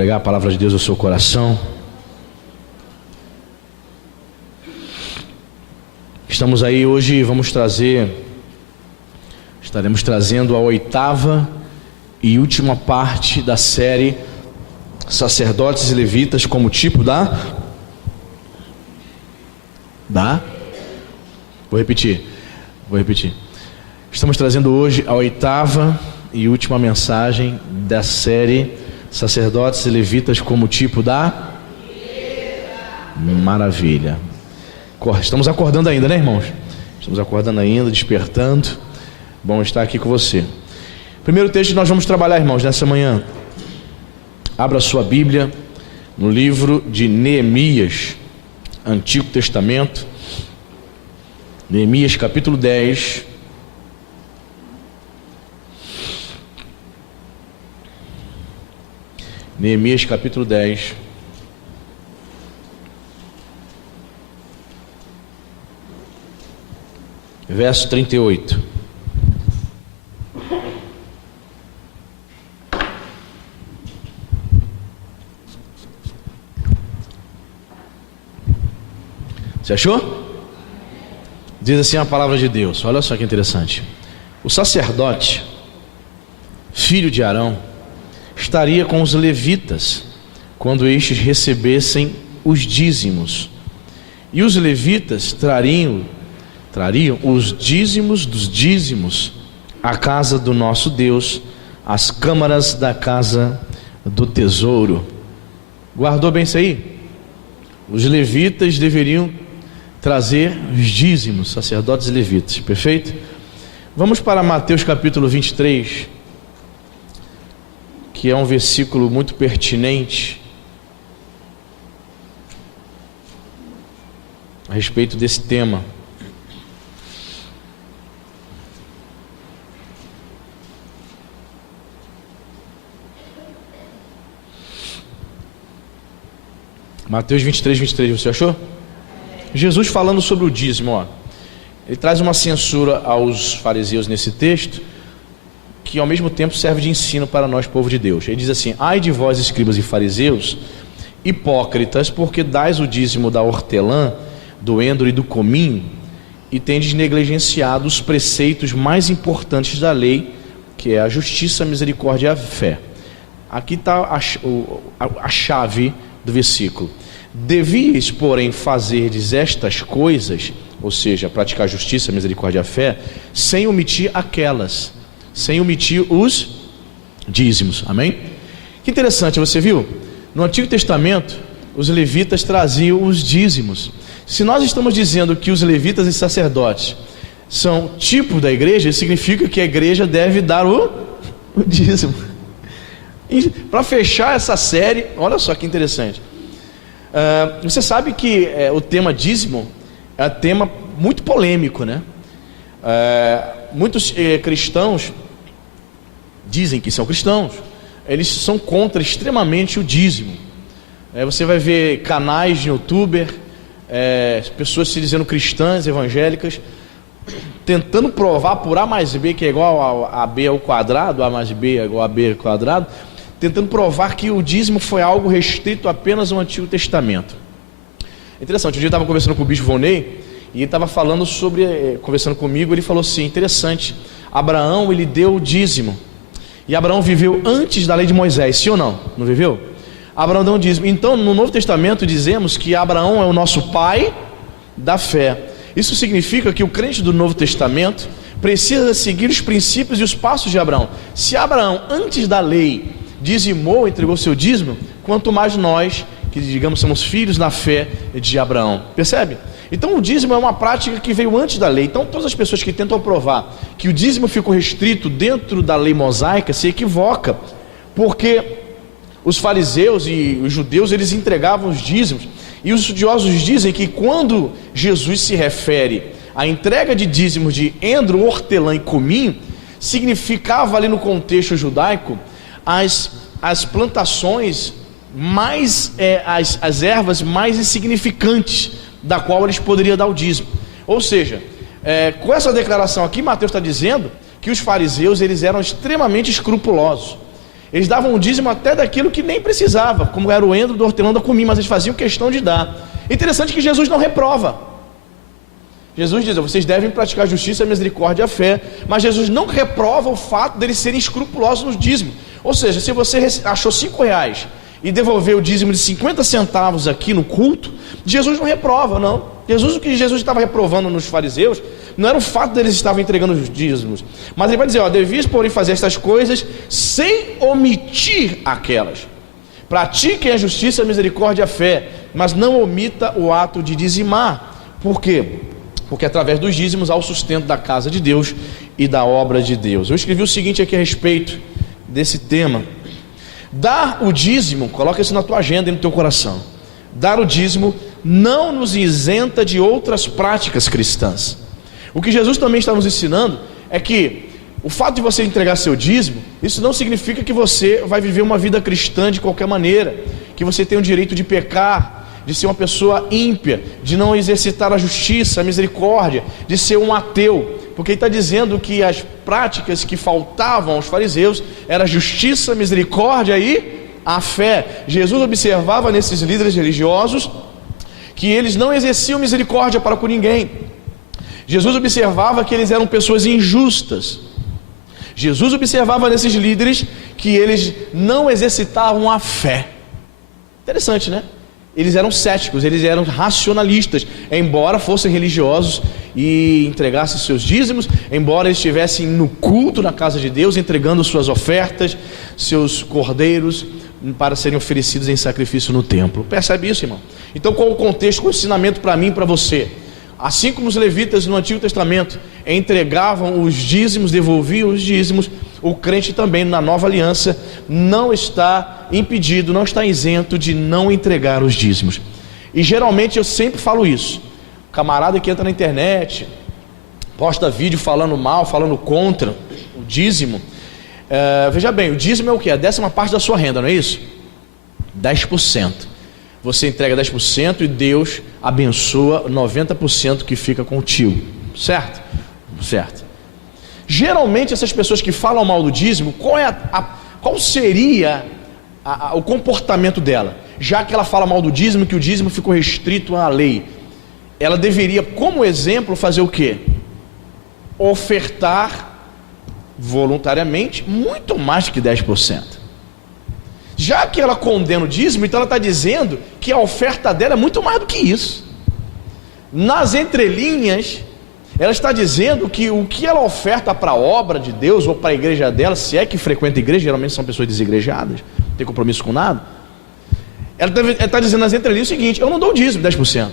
pregar a palavra de Deus ao seu coração. Estamos aí hoje, estaremos trazendo a 8ª e última parte da série Sacerdotes e Levitas como tipo Vou repetir. Estamos trazendo hoje a 8ª e última mensagem da série Sacerdotes e Levitas como tipo da Maravilha. Estamos acordando ainda, né, irmãos? Estamos acordando ainda, despertando. Bom estar aqui com você. Primeiro texto que nós vamos trabalhar, irmãos, nessa manhã. Abra sua Bíblia no livro de Neemias, Antigo Testamento. Neemias capítulo 10. Neemias capítulo 10. Verso 38. Você achou? Diz assim a palavra de Deus. Olha só que interessante. O sacerdote, filho de Arão, estaria com os levitas quando estes recebessem os dízimos. E os levitas trariam os dízimos dos dízimos à casa do nosso Deus, às câmaras da casa do tesouro. Guardou bem isso aí? Os levitas deveriam trazer os dízimos, sacerdotes e levitas, perfeito? Vamos para Mateus capítulo 23, que é um versículo muito pertinente a respeito desse tema. Mateus 23, você achou? Jesus falando sobre o dízimo, ó. Ele traz uma censura aos fariseus nesse texto, que ao mesmo tempo serve de ensino para nós, povo de Deus. Ele diz assim: ai de vós, escribas e fariseus, hipócritas, porque dais o dízimo da hortelã, do endro e do cominho, e tendes negligenciado os preceitos mais importantes da lei, que é a justiça, a misericórdia e a fé. Aqui está a chave do versículo. Devias, porém, fazerdes estas coisas, ou seja, praticar a justiça, a misericórdia e a fé, sem omitir os dízimos. Amém? Que interessante, você viu? No Antigo Testamento, os levitas traziam os dízimos. Se nós estamos dizendo que os levitas e sacerdotes são tipo da igreja, isso significa que a igreja deve dar o dízimo. E para fechar essa série, olha só que interessante. Você sabe que o tema dízimo é um tema muito polêmico, né? Muitos cristãos dizem que são cristãos, eles são contra extremamente o dízimo. Você vai ver canais de youtuber, pessoas se dizendo cristãs, evangélicas, tentando provar por A mais B que é igual a B ao quadrado, A mais B é igual a B ao quadrado, tentando provar que o dízimo foi algo restrito apenas ao Antigo Testamento. Interessante, um dia eu estava conversando com o bispo Vonei, e ele estava falando conversando comigo, ele falou assim, interessante, Abraão, ele deu o dízimo, e Abraão viveu antes da lei de Moisés, sim ou não? Não viveu? Abraão deu um dízimo. Então, no Novo Testamento dizemos que Abraão é o nosso pai da fé. Isso significa que o crente do Novo Testamento precisa seguir os princípios e os passos de Abraão. Se Abraão, antes da lei, dizimou, entregou seu dízimo, quanto mais nós, que digamos somos filhos na fé de Abraão. Percebe? Então o dízimo é uma prática que veio antes da lei. Então todas as pessoas que tentam provar que o dízimo ficou restrito dentro da lei mosaica se equivoca, porque os fariseus e os judeus, eles entregavam os dízimos, e os estudiosos dizem que quando Jesus se refere à entrega de dízimos de endro, hortelã e cominho, significava ali no contexto judaico as plantações mais, as ervas mais insignificantes da qual eles poderiam dar o dízimo. Ou seja, com essa declaração aqui, Mateus está dizendo que os fariseus, eles eram extremamente escrupulosos. Eles davam o dízimo até daquilo que nem precisava, como era o endro do hortelã da comim, mas eles faziam questão de dar. Interessante que Jesus não reprova. Jesus diz: vocês devem praticar a justiça, a misericórdia e a fé. Mas Jesus não reprova o fato deles serem escrupulosos no dízimo. Ou seja, se você achou R$5 e devolveu o dízimo de 50 centavos aqui no culto, Jesus não reprova, não. O que Jesus estava reprovando nos fariseus não era o fato deles estavam entregando os dízimos, mas ele vai dizer: devias porém fazer estas coisas sem omitir aquelas. Pratiquem a justiça, a misericórdia e a fé, mas não omita o ato de dizimar. Por quê? Porque através dos dízimos há o sustento da casa de Deus e da obra de Deus. Eu escrevi o seguinte aqui a respeito desse tema: dar o dízimo, coloca isso na tua agenda e no teu coração. Dar o dízimo não nos isenta de outras práticas cristãs. O que Jesus também está nos ensinando é que o fato de você entregar seu dízimo, isso não significa que você vai viver uma vida cristã de qualquer maneira, que você tem o direito de pecar, de ser uma pessoa ímpia, de não exercitar a justiça, a misericórdia, de ser um ateu, porque ele está dizendo que as práticas que faltavam aos fariseus eram a justiça, a misericórdia e a fé. Jesus observava nesses líderes religiosos que eles não exerciam misericórdia para com ninguém. Jesus observava que eles eram pessoas injustas. Jesus observava nesses líderes que eles não exercitavam a fé. Interessante, né? Eles eram céticos, eles eram racionalistas, embora fossem religiosos e entregassem seus dízimos, embora eles estivessem no culto na casa de Deus, entregando suas ofertas, seus cordeiros, para serem oferecidos em sacrifício no templo. Percebe isso, irmão? Então, qual o contexto, qual o ensinamento para mim e para você? Assim como os levitas no Antigo Testamento entregavam os dízimos, devolviam os dízimos, o crente também na Nova Aliança não está impedido, não está isento de não entregar os dízimos. E geralmente eu sempre falo isso: o camarada que entra na internet, posta vídeo falando mal, falando contra o dízimo, veja bem, o dízimo é o que? A 10ª parte da sua renda, não é isso? 10%. Você entrega 10% e Deus abençoa 90% que fica contigo, certo? Certo. Geralmente essas pessoas que falam mal do dízimo, qual seria o comportamento dela? Já que ela fala mal do dízimo, que o dízimo ficou restrito à lei, ela deveria, como exemplo, fazer o quê? Ofertar voluntariamente muito mais que 10%. Já que ela condena o dízimo, então ela está dizendo que a oferta dela é muito mais do que isso. Nas entrelinhas, ela está dizendo que o que ela oferta para a obra de Deus ou para a igreja dela, se é que frequenta a igreja, geralmente são pessoas desigrejadas, não tem compromisso com nada. Ela está dizendo nas entrelinhas o seguinte: eu não dou o dízimo 10%.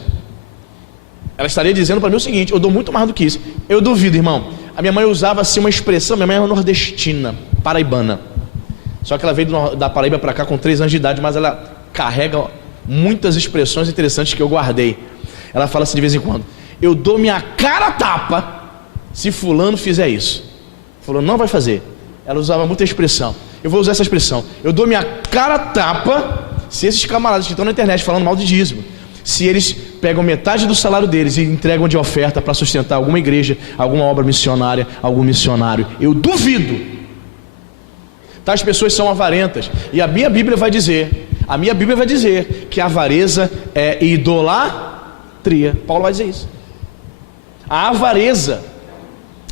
Ela estaria dizendo para mim o seguinte: eu dou muito mais do que isso. Eu duvido, irmão. A minha mãe usava assim uma expressão, minha mãe é nordestina, paraibana. Só que ela veio da Paraíba para cá com 3 anos de idade, mas ela carrega muitas expressões interessantes que eu guardei. Ela fala assim de vez em quando: eu dou minha cara a tapa se fulano fizer isso. Fulano não vai fazer. Ela usava muita expressão. Eu vou usar essa expressão: eu dou minha cara a tapa se esses camaradas que estão na internet falando mal de dízimo, se eles pegam metade do salário deles e entregam de oferta para sustentar alguma igreja, alguma obra missionária, algum missionário. Eu duvido. Tais pessoas são avarentas. E a minha Bíblia vai dizer que a avareza é idolatria. Paulo vai dizer isso. A avareza,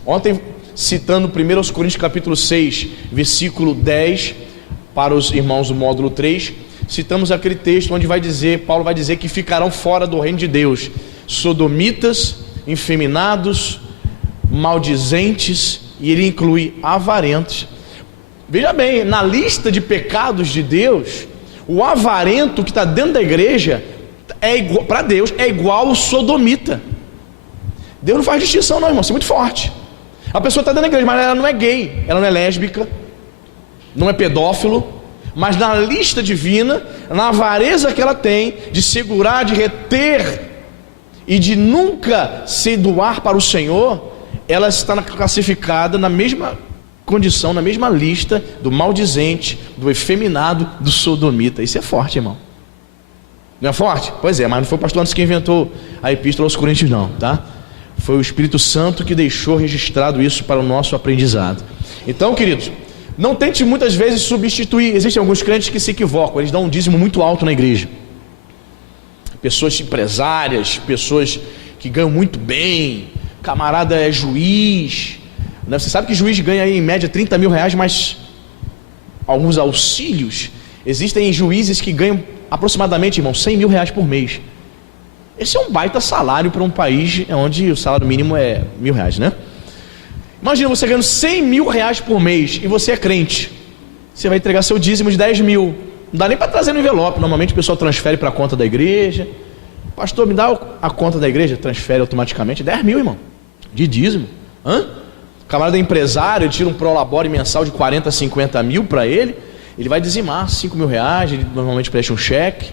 ontem citando 1 Coríntios capítulo 6, versículo 10, para os irmãos do módulo 3, citamos aquele texto onde Paulo vai dizer que ficarão fora do reino de Deus sodomitas, efeminados, maldizentes, e ele inclui avarentos. Veja bem, na lista de pecados de Deus, o avarento que está dentro da igreja, para Deus, é igual ao sodomita. Deus não faz distinção não, irmão, isso é muito forte. A pessoa está dentro da igreja, mas ela não é gay, ela não é lésbica, não é pedófilo, mas na lista divina, na avareza que ela tem de segurar, de reter e de nunca se doar para o Senhor, ela está classificada na mesma condição, na mesma lista do maldizente, do efeminado, do sodomita. Isso é forte, irmão. Não é forte? Pois é, mas não foi o pastor Anderson que inventou a epístola aos Coríntios não, tá? Foi o Espírito Santo que deixou registrado isso para o nosso aprendizado. Então, queridos, Não tente muitas vezes substituir. Existem alguns crentes que se equivocam, eles dão um dízimo muito alto na igreja. Pessoas empresárias, pessoas que ganham muito bem, camarada é juiz, né? Você sabe que juiz ganha aí, em média R$30.000, mas alguns auxílios. Existem juízes que ganham aproximadamente, irmão, R$100.000 por mês. Esse é um baita salário para um país onde o salário mínimo é R$1.000, né? Imagina você ganhando R$100.000 por mês e você é crente. Você vai entregar seu dízimo de 10 mil. Não dá nem para trazer no envelope. Normalmente o pessoal transfere para a conta da igreja. Pastor, me dá a conta da igreja. Transfere automaticamente 10 mil, irmão, de dízimo. O camarada é empresário, ele tira um prolabore mensal de 40, 50 mil para ele. Ele vai dizimar R$5.000. Ele normalmente presta um cheque.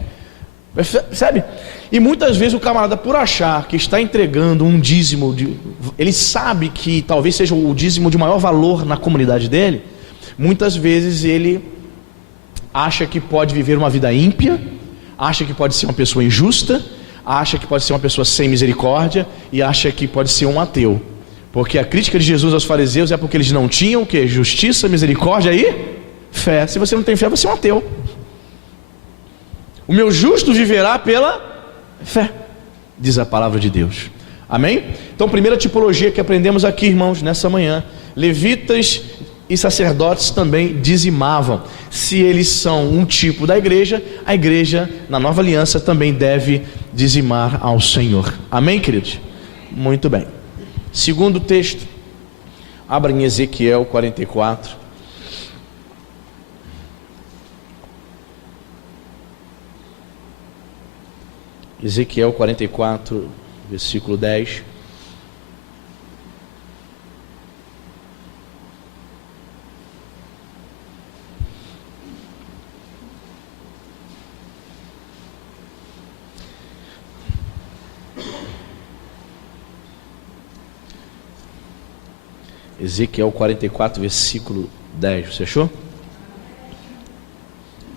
Percebe? E muitas vezes o camarada, por achar que está entregando um dízimo, ele sabe que talvez seja o dízimo de maior valor na comunidade dele. Muitas vezes ele acha que pode viver uma vida ímpia, acha que pode ser uma pessoa injusta, acha que pode ser uma pessoa sem misericórdia e acha que pode ser um ateu. Porque a crítica de Jesus aos fariseus é porque eles não tinham o quê? Justiça, misericórdia e fé. Se você não tem fé, você é um ateu. O meu justo viverá pela fé, diz a palavra de Deus. Amém? Então, primeira tipologia que aprendemos aqui, irmãos, nessa manhã: levitas e sacerdotes também dizimavam. Se eles são um tipo da igreja, a igreja na nova aliança também deve dizimar ao Senhor. Amém, queridos? Muito bem. Segundo texto, abra em Ezequiel 44. Ezequiel 44, versículo 10. Ezequiel 44, versículo 10. Você achou?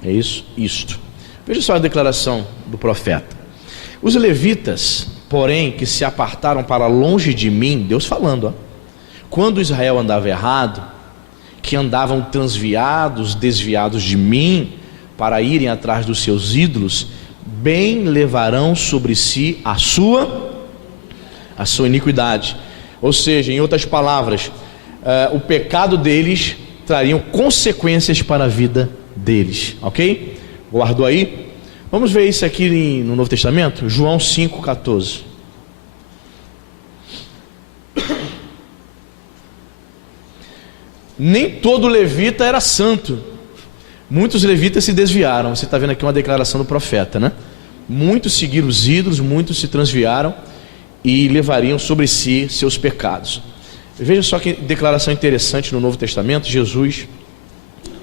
É isso? Isto. Veja só a declaração do profeta. Os levitas, porém, que se apartaram para longe de mim, Deus falando, quando Israel andava errado, que andavam transviados, desviados de mim, para irem atrás dos seus ídolos, bem levarão sobre si a sua iniquidade. Ou seja, em outras palavras, o pecado deles trariam consequências para a vida deles, ok? Guardou aí? Vamos ver isso aqui no Novo Testamento, João 5,14. Nem todo levita era santo. Muitos levitas se desviaram. Você está vendo aqui uma declaração do profeta, né? Muitos seguiram os ídolos, muitos se transviaram e levariam sobre si seus pecados. Veja só que declaração interessante no Novo Testamento. Jesus,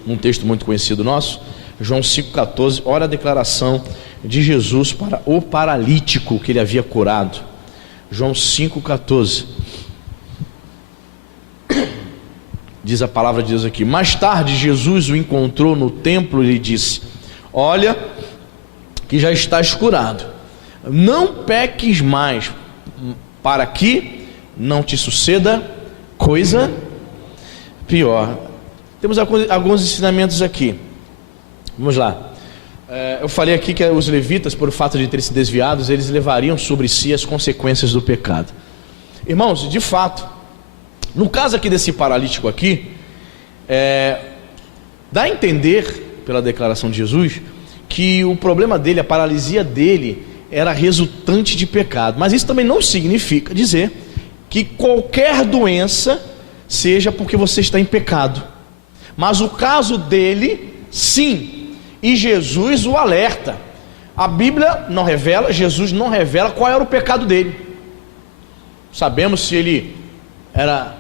num texto muito conhecido nosso, João 5,14, olha a declaração de Jesus para o paralítico que ele havia curado. João 5,14. Diz a palavra de Deus aqui: mais tarde Jesus o encontrou no templo e lhe disse: olha que já estás curado, não peques mais, para que não te suceda coisa pior. Temos alguns ensinamentos aqui. Vamos lá. Eu falei aqui que os levitas, por fato de terem se desviados, eles levariam sobre si as consequências do pecado. Irmãos, de fato, no caso aqui desse paralítico aqui, dá a entender, pela declaração de Jesus, que o problema dele, a paralisia dele, era resultante de pecado. Mas isso também não significa dizer que qualquer doença seja porque você está em pecado. Mas o caso dele, sim. E Jesus o alerta. A Bíblia não revela, Jesus não revela qual era o pecado dele. Sabemos se ele era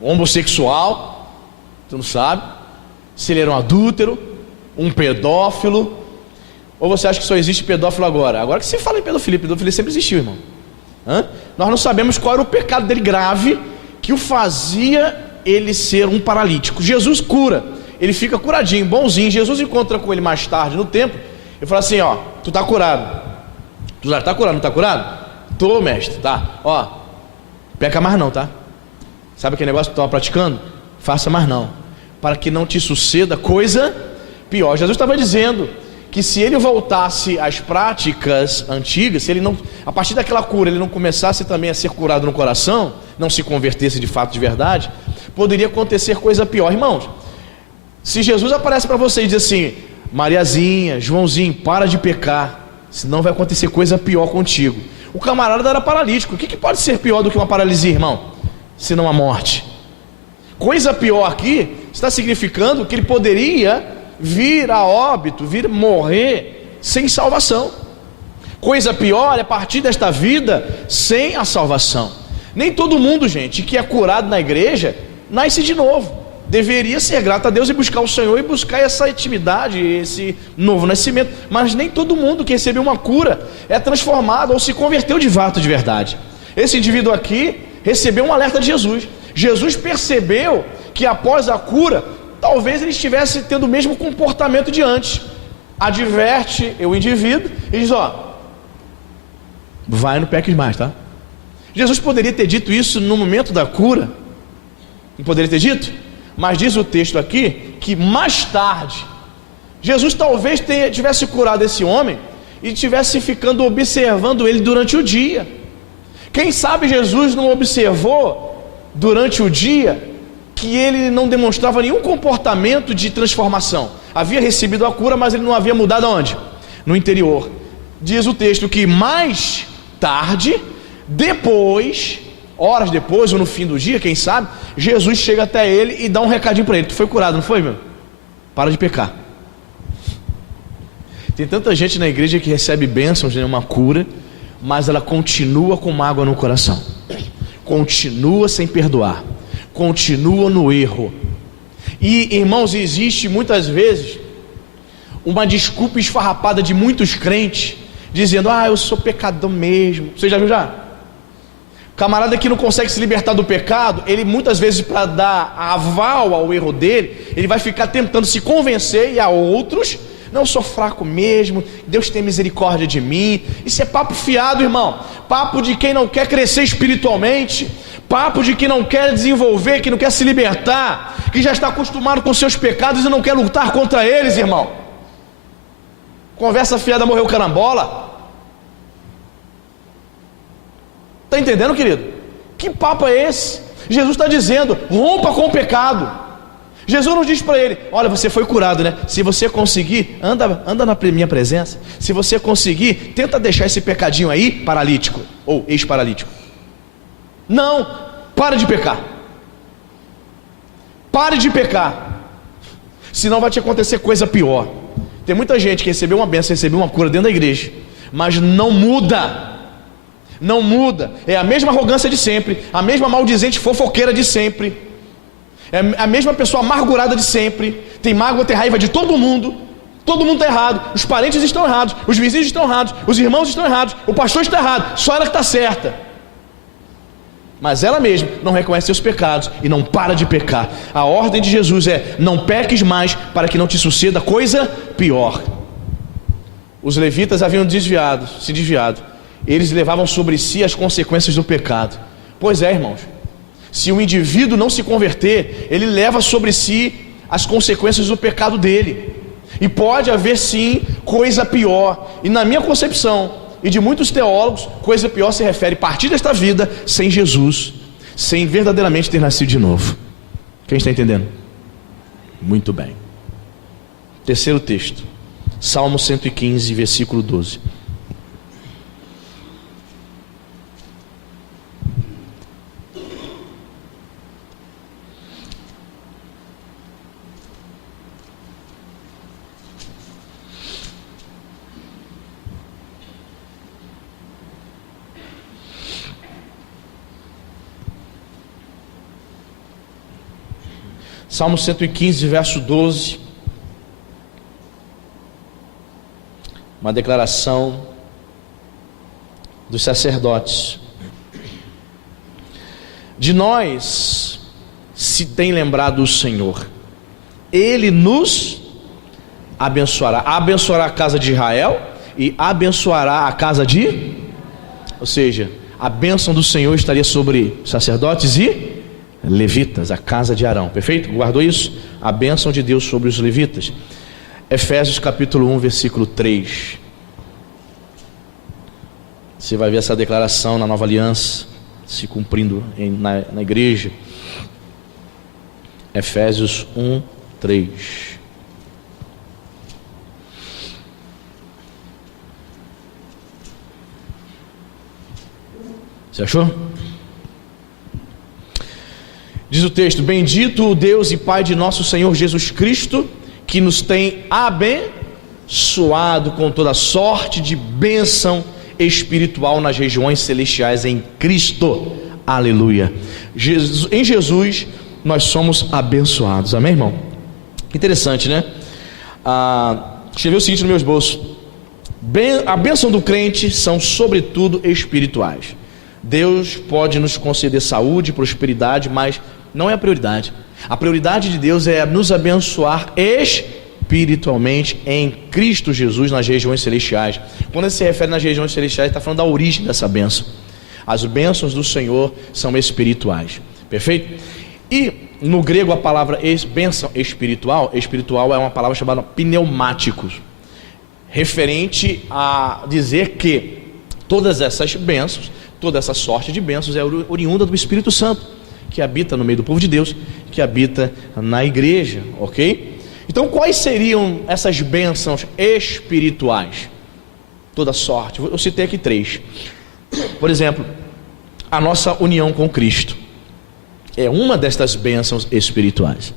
homossexual, tu não sabe. Se ele era um adúltero, um pedófilo. Ou você acha que só existe pedófilo agora? Agora que se fala em pedofilia sempre existiu, irmão. Nós não sabemos qual era o pecado dele grave que o fazia ele ser um paralítico. Jesus cura. Ele fica curadinho, bonzinho. Jesus encontra com ele mais tarde no templo e fala assim: ó, tu está curado. Tu já está curado, não está curado? Tô, mestre, tá. Ó, peca mais não, tá? Sabe aquele negócio que tu estava praticando? Faça mais não, para que não te suceda coisa pior. Jesus estava dizendo que se ele voltasse às práticas antigas, se ele não, a partir daquela cura, ele não começasse também a ser curado no coração, não se convertesse de fato de verdade, poderia acontecer coisa pior. Irmãos, se Jesus aparece para você e diz assim: Mariazinha, Joãozinho, para de pecar, senão vai acontecer coisa pior contigo. O camarada era paralítico. O que pode ser pior do que uma paralisia, irmão? Senão a morte. Coisa pior aqui está significando que ele poderia vir a óbito, vir morrer sem salvação. Coisa pior é partir desta vida sem a salvação. Nem todo mundo, gente, que é curado na igreja nasce de novo. Deveria ser grato a Deus e buscar o Senhor e buscar essa intimidade, esse novo nascimento. Mas nem todo mundo que recebeu uma cura é transformado ou se converteu de fato de verdade. Esse indivíduo aqui recebeu um alerta de Jesus. Jesus percebeu que após a cura, talvez ele estivesse tendo o mesmo comportamento de antes. Adverte o indivíduo e diz: ó, vai, não peques mais, tá? Jesus poderia ter dito isso no momento da cura, não poderia ter dito? Mas diz o texto aqui que mais tarde Jesus talvez tivesse curado esse homem e tivesse ficando observando ele durante o dia. Quem sabe Jesus não observou durante o dia que ele não demonstrava nenhum comportamento de transformação. Havia recebido a cura, mas ele não havia mudado aonde? No interior. Diz o texto que mais tarde, depois, horas depois ou no fim do dia, quem sabe, Jesus chega até ele e dá um recadinho para ele: tu foi curado, não foi, meu? Para de pecar. Tem tanta gente na igreja que recebe bênçãos, né, uma cura, mas ela continua com mágoa no coração, continua sem perdoar, continua no erro. E, irmãos, existe muitas vezes uma desculpa esfarrapada de muitos crentes, dizendo: ah, eu sou pecador mesmo. Você já viu já? Camarada que não consegue se libertar do pecado, ele muitas vezes, para dar aval ao erro dele, ele vai ficar tentando se convencer e a outros: não, eu sou fraco mesmo, Deus tem misericórdia de mim. Isso é papo fiado, irmão. Papo de quem não quer crescer espiritualmente, papo de quem não quer desenvolver, que não quer se libertar, que já está acostumado com seus pecados e não quer lutar contra eles, irmão. Conversa fiada, morreu carambola. Está entendendo, querido? Que papo é esse? Jesus está dizendo: rompa com o pecado. Jesus não diz para ele: olha, você foi curado, né? Se você conseguir, anda na minha presença. Se você conseguir, tenta deixar esse pecadinho aí, paralítico ou ex-paralítico. Não, pare de pecar. Pare de pecar, senão vai te acontecer coisa pior. Tem muita gente que recebeu uma bênção, recebeu uma cura dentro da igreja, mas não muda. Não muda, é a mesma arrogância de sempre, a mesma maldizente fofoqueira de sempre, é a mesma pessoa amargurada de sempre, tem mágoa, tem raiva de todo mundo está errado, os parentes estão errados, os vizinhos estão errados, os irmãos estão errados, o pastor está errado, só ela que está certa. Mas ela mesma não reconhece seus pecados e não para de pecar. A ordem de Jesus é: não peques mais, para que não te suceda coisa pior. Os levitas haviam se desviado. Eles levavam sobre si as consequências do pecado. Pois é, irmãos, se o indivíduo não se converter, ele leva sobre si as consequências do pecado dele. E pode haver sim coisa pior. E na minha concepção, e de muitos teólogos, coisa pior se refere a partir desta vida sem Jesus, sem verdadeiramente ter nascido de novo. Quem está entendendo? Muito bem. Terceiro texto, Salmo 115, versículo 12. Salmo 115, verso 12, uma declaração dos sacerdotes: de nós se tem lembrado o Senhor, Ele nos abençoará a casa de Israel e abençoará a casa ou seja, a bênção do Senhor estaria sobre sacerdotes e levitas, a casa de Arão, perfeito? Guardou isso? A bênção de Deus sobre os levitas. Efésios capítulo 1, versículo 3. Você vai ver essa declaração na nova aliança se cumprindo na igreja. Efésios 1, 3. Você achou? Diz o texto: bendito o Deus e Pai de nosso Senhor Jesus Cristo, que nos tem abençoado com toda sorte de bênção espiritual nas regiões celestiais em Cristo. Aleluia. Em Jesus nós somos abençoados. Amém, irmão? Interessante, né? Escrevi o seguinte no meu esboço: a bênção do crente são sobretudo espirituais. Deus pode nos conceder saúde, prosperidade, mas não é a prioridade. A prioridade de Deus é nos abençoar espiritualmente em Cristo Jesus nas regiões celestiais. Quando ele se refere nas regiões celestiais, está falando da origem dessa bênção. As bênçãos do Senhor são espirituais, perfeito? E no grego a palavra bênção espiritual é uma palavra chamada pneumáticos, referente a dizer que todas essas bênçãos, toda essa sorte de bênçãos é oriunda do Espírito Santo, que habita no meio do povo de Deus, que habita na igreja, ok? Então quais seriam essas bênçãos espirituais? Toda sorte, eu citei aqui 3. Por exemplo, a nossa união com Cristo é uma destas bênçãos espirituais.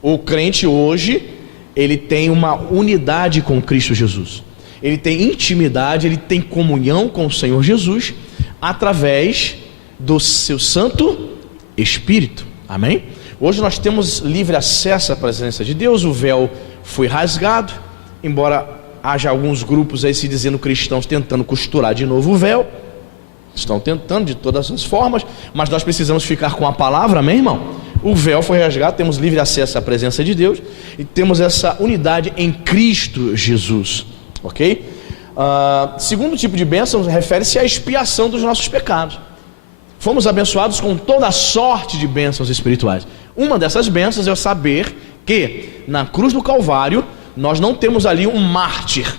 O crente hoje, ele tem uma unidade com Cristo Jesus, ele tem intimidade, ele tem comunhão com o Senhor Jesus, através do seu Santo Espírito, amém? Hoje nós temos livre acesso à presença de Deus, o véu foi rasgado, embora haja alguns grupos aí se dizendo cristãos tentando costurar de novo o véu, estão tentando de todas as formas, mas nós precisamos ficar com a palavra, amém, irmão? O véu foi rasgado, temos livre acesso à presença de Deus e temos essa unidade em Cristo Jesus, ok? Segundo tipo de bênção refere-se à expiação dos nossos pecados. Fomos abençoados com toda a sorte de bênçãos espirituais. Uma dessas bênçãos é o saber que na cruz do Calvário nós não temos ali um mártir,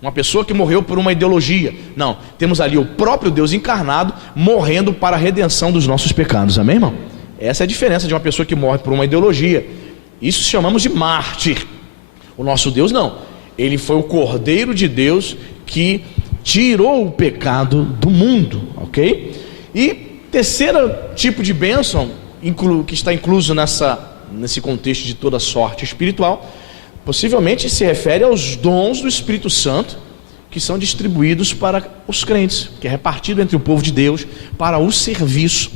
uma pessoa que morreu por uma ideologia. Não, temos ali o próprio Deus encarnado morrendo para a redenção dos nossos pecados, amém, irmão? Essa é a diferença de uma pessoa que morre por uma ideologia. Isso chamamos de mártir. O nosso Deus não, ele foi o Cordeiro de Deus que tirou o pecado do mundo, ok? E terceiro tipo de bênção que está incluso nesse contexto de toda sorte espiritual, possivelmente se refere aos dons do Espírito Santo que são distribuídos para os crentes, que é repartido entre o povo de Deus para o serviço.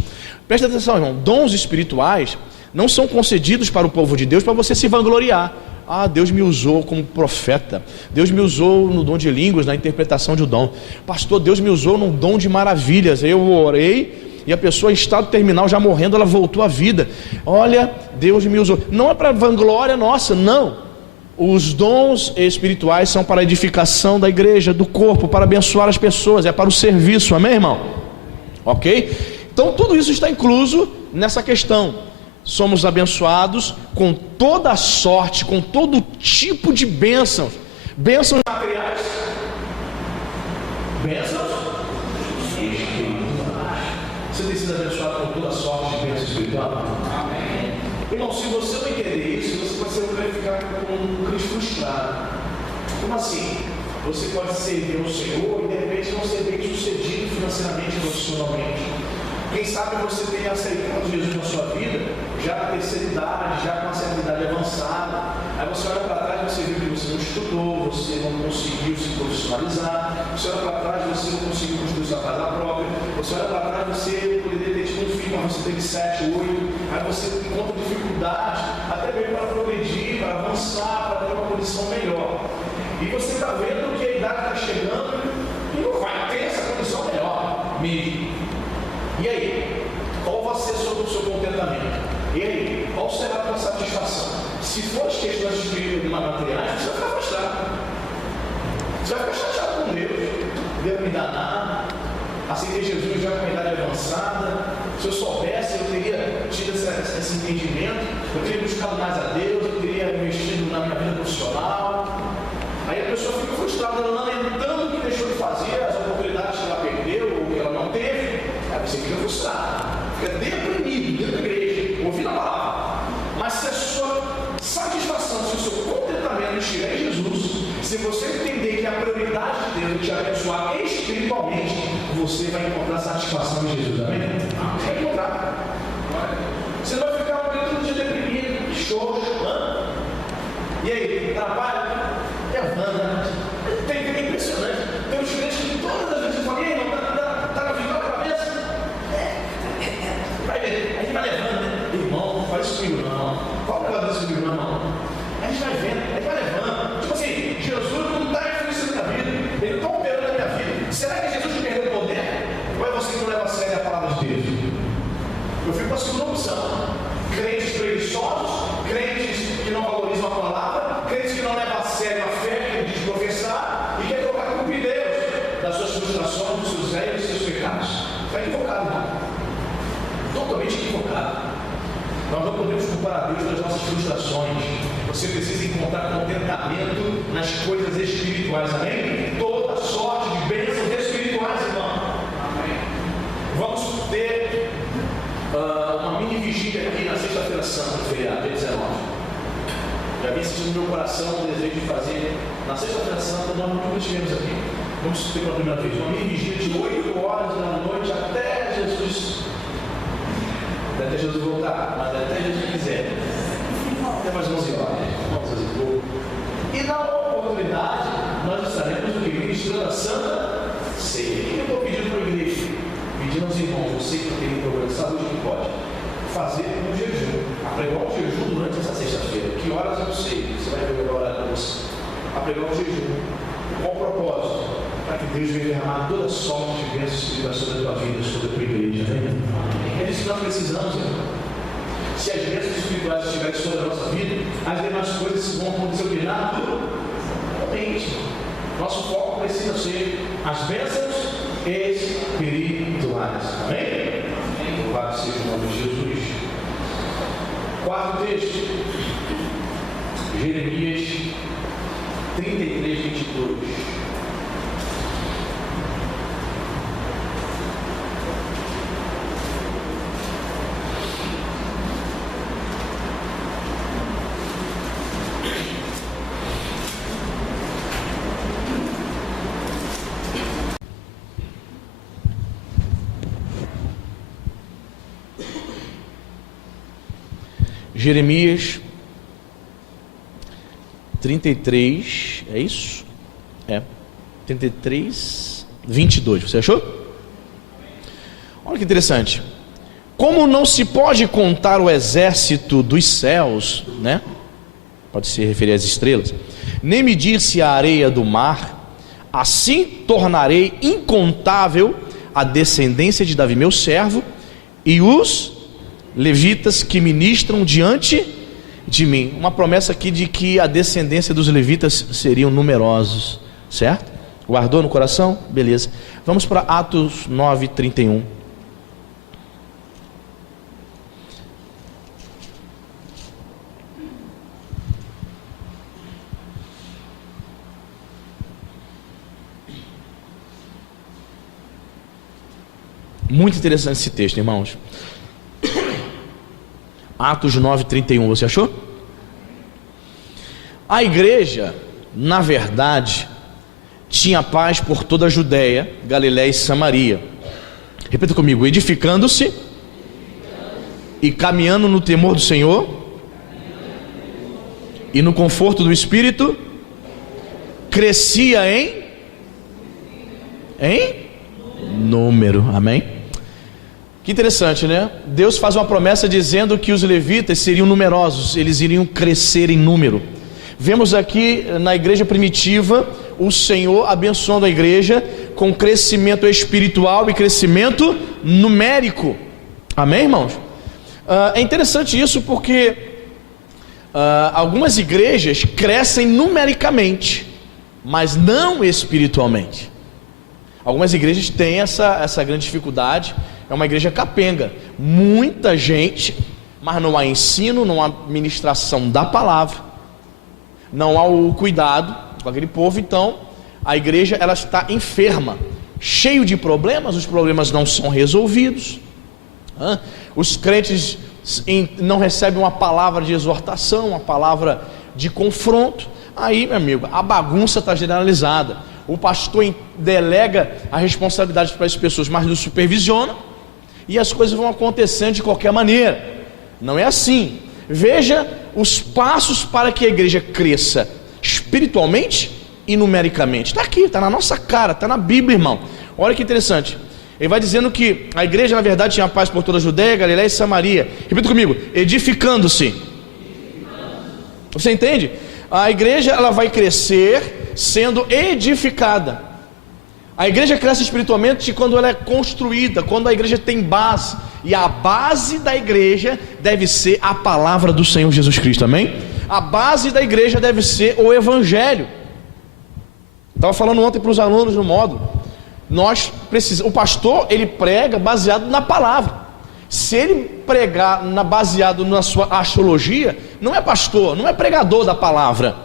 Presta atenção, irmão, dons espirituais não são concedidos para o povo de Deus para você se vangloriar. Deus me usou como profeta, Deus me usou no dom de línguas, na interpretação de um dom. Pastor, Deus me usou num dom de maravilhas. Eu orei e a pessoa em estado terminal, já morrendo, ela voltou à vida. Olha, Deus me usou. Não é para vanglória nossa, não. Os dons espirituais são para a edificação da igreja, do corpo, para abençoar as pessoas, é para o serviço, amém, irmão? Ok? Então tudo isso está incluso nessa questão. Somos abençoados com toda a sorte, com todo tipo de bênçãos. Bênçãos materiais, bênçãos espirituais. Você tem sido abençoado com toda a sorte de bênção espiritual? Amém. Irmão, se você não entender isso, você vai ficar com um Cristo frustrado. Como assim? Você pode servir ao Senhor e de repente não ser bem sucedido financeiramente, emocionalmente. Quem sabe você tenha aceitado Jesus na sua vida, já na terceira idade, já com uma certa idade avançada. Aí você olha para trás e você vê que você não estudou, você não conseguiu se profissionalizar. Você olha para trás e você não conseguiu construir sua casa própria. Você olha para trás e você poderia ter tido um filho, mas você teve 7, 8. Aí você encontra dificuldade, até mesmo para progredir, para avançar, para ter uma condição melhor. E você está vendo que a idade está chegando e não vai ter essa condição melhor mesmo. E aí, qual vai ser o seu contentamento? E aí, qual será a tua satisfação? Se for as questões materiais, você vai ficar frustrado. Você vai ficar chateado com Deus. Deus me dá nada. aceitei Jesus já com uma idade avançada. Se eu soubesse, eu teria tido esse entendimento, eu teria buscado mais a Deus, eu teria investido na minha vida profissional. Aí a pessoa fica frustrada, lamentando o que deixou de fazer, as oportunidades que ela perdeu ou que ela não teve. Aí você fica frustrado, fica deprimido dentro da igreja, ouvindo a palavra. Mas se a sua satisfação, se o seu contentamento estiver em Jesus, se você entender que a prioridade de Deus é te abençoar espiritualmente, você vai encontrar satisfação em Jesus, amém? Você vai encontrar. Você não vai ficar todo dia deprimido, choro, e aí, trabalho, levanta. É impressionante. Tem uns crentes que todas as vezes falam, e aí, não, tá na vitória a cabeça? Vai ver, a gente vai levando, né? Irmão, não faz isso comigo não. Qual é o desse comigo não? A gente vai vendo, a gente vai levando. Tipo assim, Jesus não está influenciando na minha vida, ele não está operando na minha vida. Será que Jesus te perdeu o poder? Ou é você que não leva a sério a palavra de Deus? Eu fico com a segunda opção. Crentes preguiçosos, crentes que não valorizam a palavra, crentes que não levam a sério a fé que diz professar e quer colocar a culpa em Deus das suas frustrações, dos seus erros e dos seus pecados. Está equivocado, não? Totalmente equivocado. Nós não podemos culpar a Deus das nossas frustrações. Você precisa encontrar contentamento nas coisas espirituais, amém? Toda sorte de bênçãos espirituais, irmão. Amém. Vamos ter uma mini vigília aqui na sexta-feira santa, no feriado, dia 19. Já vim sentindo no meu coração o desejo de fazer na sexta-feira santa, nós nunca tivemos aqui. Vamos ter pela primeira vez uma mini vigília de 8 horas da noite até Jesus. Até Jesus voltar, mas até Jesus quiser. Até mais 11 horas, 11 e pouco. E na oportunidade, nós estaremos no ministrando a Santa Ceia. O que eu estou pedindo para a igreja? Pedindo aos irmãos, você que tem um problema de saúde, que pode fazer um jejum, apregar um jejum durante essa sexta-feira. Que horas eu não sei, você vai ver agora para você. Apregar um jejum. Qual o propósito? Para que Deus venha derramar toda sorte de bênçãos espirituais sobre a tua vida, sobre a tua igreja. É disso que nós precisamos, irmão. Se as bênçãos espirituais estiverem sobre a nossa vida, as demais coisas vão acontecer o que? Naturalmente. Nosso foco precisa ser as bênçãos espirituais. Amém? Louvado seja o nome de Jesus. Quarto texto. Jeremias 33, 22. Jeremias 33, é isso? É, 33, 22, você achou? Olha que interessante. Como não se pode contar o exército dos céus, né? Pode se referir às estrelas, nem medir-se a areia do mar, assim tornarei incontável a descendência de Davi, meu servo, e os levitas que ministram diante de mim. Uma promessa aqui de que a descendência dos levitas seriam numerosos, certo? Guardou no coração? Beleza. Vamos para Atos 9, 31. Muito interessante esse texto, irmãos. Atos 9, 31, você achou? A igreja, na verdade, tinha paz por toda a Judéia, Galiléia e Samaria. Repita comigo: edificando-se e caminhando no temor do Senhor e no conforto do Espírito, crescia em número. Amém? Que interessante, né? Deus faz uma promessa dizendo que os levitas seriam numerosos, eles iriam crescer em número. Vemos aqui na igreja primitiva o Senhor abençoando a igreja com crescimento espiritual e crescimento numérico. Amém, irmãos? É interessante isso porque algumas igrejas crescem numericamente, mas não espiritualmente. Algumas igrejas têm essa grande dificuldade. É uma igreja capenga, muita gente, mas não há ensino, não há ministração da palavra, não há o cuidado com aquele povo. Então a igreja, ela está enferma, cheio de problemas, os problemas não são resolvidos, os crentes não recebem uma palavra de exortação, uma palavra de confronto. Aí, meu amigo, a bagunça está generalizada. O pastor delega a responsabilidade para as pessoas, mas não supervisiona, e as coisas vão acontecendo de qualquer maneira. Não é assim. Veja os passos para que a igreja cresça espiritualmente e numericamente. Está aqui, está na nossa cara, está na Bíblia, irmão. Olha que interessante. Ele vai dizendo que a igreja, na verdade, tinha paz por toda a Judéia, Galiléia e Samaria. Repita comigo: edificando-se. Você entende? A igreja, ela vai crescer sendo edificada. A igreja cresce espiritualmente quando ela é construída, quando a igreja tem base. E a base da igreja deve ser a palavra do Senhor Jesus Cristo, amém? A base da igreja deve ser o Evangelho. Estava falando ontem para os alunos no módulo. O pastor, ele prega baseado na palavra. Se ele pregar baseado na sua axiologia, não é pastor, não é pregador da palavra.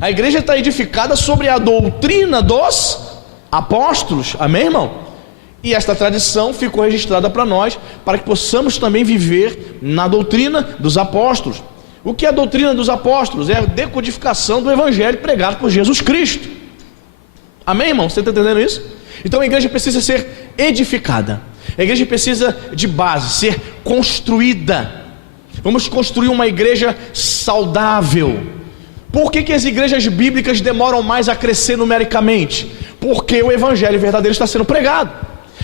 A igreja está edificada sobre a doutrina dos apóstolos, amém, irmão? E esta tradição ficou registrada para nós, para que possamos também viver na doutrina dos apóstolos. O que é a doutrina dos apóstolos? É a decodificação do evangelho pregado por Jesus Cristo. Amém, irmão? Você está entendendo isso? Então a igreja precisa ser edificada. A igreja precisa de base, ser construída. Vamos construir uma igreja saudável. Por que as igrejas bíblicas demoram mais a crescer numericamente? Porque o evangelho verdadeiro está sendo pregado.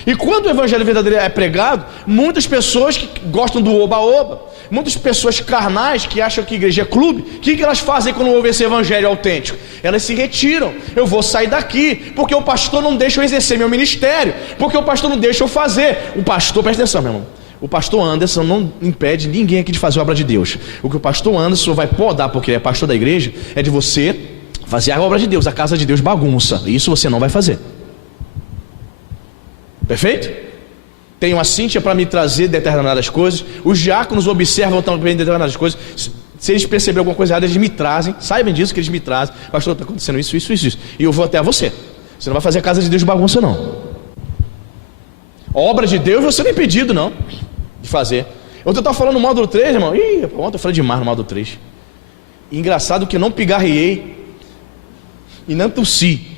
E quando o evangelho verdadeiro é pregado, muitas pessoas que gostam do oba-oba, muitas pessoas carnais que acham que a igreja é clube, o que elas fazem quando ouvem esse evangelho autêntico? Elas se retiram. Eu vou sair daqui, porque o pastor não deixa eu exercer meu ministério, porque o pastor não deixa eu fazer. O pastor, presta atenção, meu irmão, o pastor Anderson não impede ninguém aqui de fazer a obra de Deus. O que o pastor Anderson vai podar, porque ele é pastor da igreja, é de você fazer a obra de Deus, a casa de Deus bagunça. Isso você não vai fazer. Perfeito? Tenho a Cíntia para me trazer determinadas coisas. Os diáconos observam também determinadas coisas. Se eles perceberem alguma coisa errada, eles me trazem. Saibam disso, que eles me trazem. Pastor, está acontecendo isso. E eu vou até você. Você não vai fazer a casa de Deus bagunça, não. A obra de Deus você nem pedido, não, de fazer. Ontem eu estava falando no módulo 3, irmão. Ontem eu falei demais no módulo 3. E engraçado que eu não pigarreei e não tossi.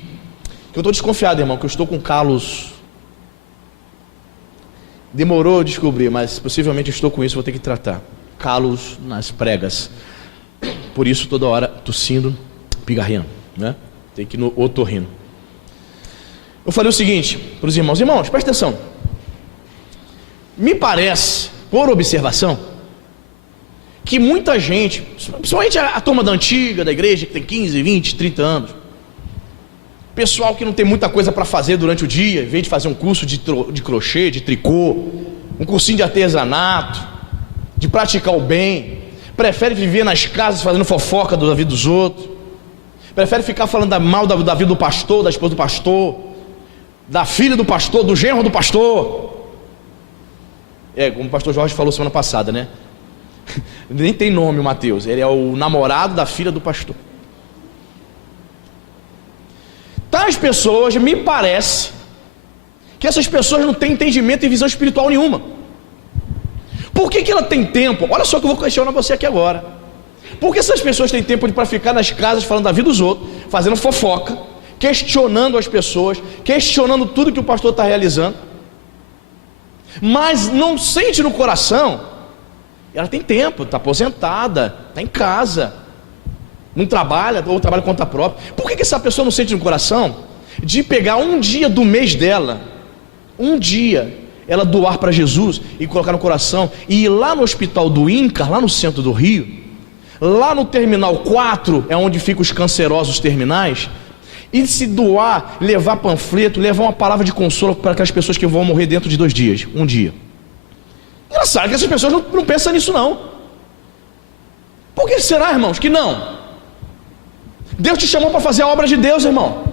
Eu estou desconfiado, irmão, que eu estou com calos. Demorou a descobrir, mas possivelmente estou com isso, vou ter que tratar. Calos nas pregas. Por isso toda hora tossindo, pigarreando, né? Tem que ir no otorrino. Eu falei o seguinte para os irmãos: irmãos, presta atenção. Me parece, por observação, que muita gente, principalmente a turma da antiga, da igreja, que tem 15, 20, 30 anos, pessoal que não tem muita coisa para fazer durante o dia, em vez de fazer um curso de crochê, de tricô, um cursinho de artesanato, de praticar o bem, prefere viver nas casas fazendo fofoca da vida dos outros, prefere ficar falando mal da vida do pastor, da esposa do pastor, da filha do pastor, do genro do pastor. Como o pastor Jorge falou semana passada, né? Nem tem nome o Mateus, ele é o namorado da filha do pastor. Tais pessoas, me parece que essas pessoas não têm entendimento e visão espiritual nenhuma. Por que ela tem tempo? Olha só que eu vou questionar você aqui agora. Por que essas pessoas têm tempo para ficar nas casas falando da vida dos outros, fazendo fofoca, questionando as pessoas, questionando tudo que o pastor está realizando, mas não sente no coração? Ela tem tempo, está aposentada, está em casa, não trabalha ou trabalha por conta própria. Por que essa pessoa não sente no coração de pegar um dia do mês dela, um dia, ela doar para Jesus e colocar no coração, e ir lá no hospital do INCAR, lá no centro do Rio, lá no terminal 4, é onde ficam os cancerosos terminais, e se doar, levar panfleto, levar uma palavra de consolo para aquelas pessoas que vão morrer dentro de 2 dias, um dia. Engraçado que essas pessoas não pensam nisso, não. Por que será, irmãos, que não? Deus te chamou para fazer a obra de Deus, irmão.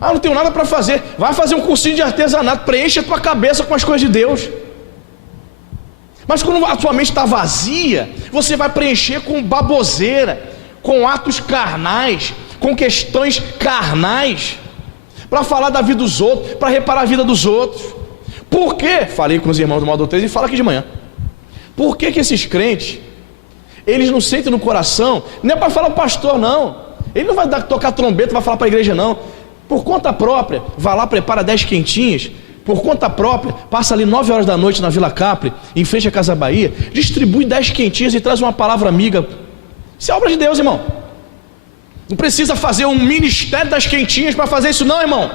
Ah, não tenho nada para fazer. Vai fazer um cursinho de artesanato, preenche a tua cabeça com as coisas de Deus. Mas quando a tua mente está vazia, você vai preencher com baboseira, com atos carnais, com questões carnais, para falar da vida dos outros, para reparar a vida dos outros. Por quê? Falei com os irmãos do Módulo 3 e falo aqui de manhã. Por que esses crentes, eles não sentem no coração, não é para falar para o pastor não, ele não vai tocar trombeta, vai falar para a igreja não, por conta própria, vai lá, prepara 10 quentinhas, por conta própria, passa ali 9 horas da noite na Vila Capri, em frente à Casa Bahia, distribui 10 quentinhas e traz uma palavra amiga. Isso é obra de Deus, irmão. Não precisa fazer um ministério das quentinhas para fazer isso não, irmão.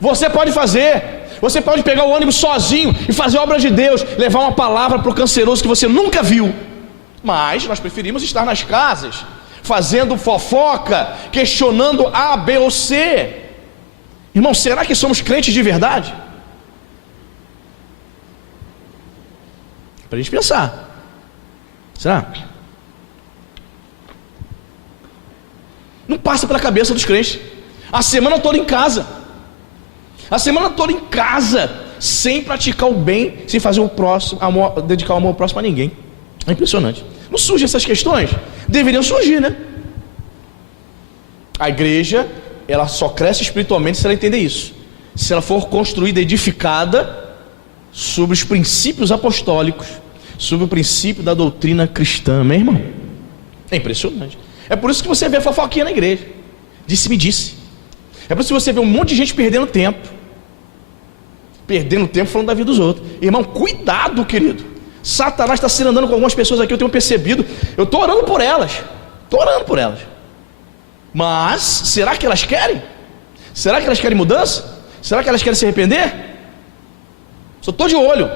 Você pode fazer. Você pode pegar o ônibus sozinho e fazer obras de Deus, levar uma palavra para o canceroso que você nunca viu. Mas nós preferimos estar nas casas, fazendo fofoca, questionando A, B ou C. Irmão, será que somos crentes de verdade? Para a gente pensar. Será? Não passa pela cabeça dos crentes. A semana toda em casa. A semana toda em casa, sem praticar o bem, sem fazer o próximo, amor, dedicar o amor ao próximo a ninguém. É impressionante. Não surgem essas questões? Deveriam surgir, né? A igreja, ela só cresce espiritualmente se ela entender isso. Se ela for construída, edificada sobre os princípios apostólicos, sobre o princípio da doutrina cristã, meu irmão. É impressionante. É por isso que você vê a fofoquinha na igreja. Disse-me disse. É por isso que você vê um monte de gente perdendo tempo. Perdendo tempo falando da vida dos outros. Irmão, cuidado, querido. Satanás está se andando com algumas pessoas aqui, eu tenho percebido. Eu estou orando por elas. Estou orando por elas. Mas, será que elas querem? Será que elas querem mudança? Será que elas querem se arrepender? Só estou de olho.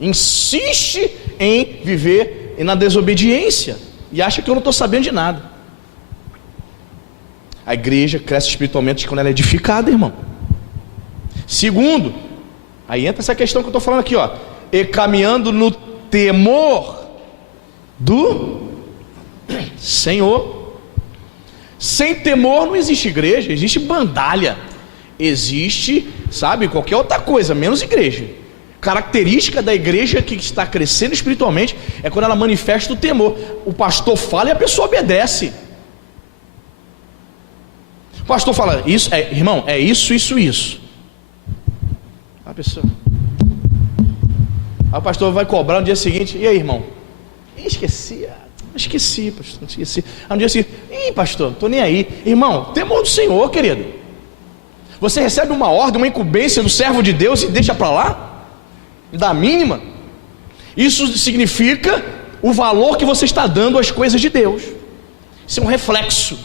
Insiste em viver na desobediência e acha que eu não estou sabendo de nada. A igreja cresce espiritualmente quando ela é edificada, irmão. Segundo, aí entra essa questão que eu estou falando aqui, ó, e caminhando no temor do Senhor. Sem temor não existe igreja, existe bandalha, existe, sabe, qualquer outra coisa, menos igreja. Característica da igreja que está crescendo espiritualmente é quando ela manifesta o temor. O pastor fala e a pessoa obedece. O pastor fala, isso, irmão, é isso, isso, isso. A pessoa. Aí o pastor vai cobrar no dia seguinte, e aí, irmão? Esqueci, pastor, esqueci. Aí no dia seguinte, pastor, não estou nem aí. Irmão, temor do Senhor, querido. Você recebe uma ordem, uma incumbência do servo de Deus e deixa para lá? Da mínima. Isso significa o valor que você está dando às coisas de Deus. Isso é um reflexo.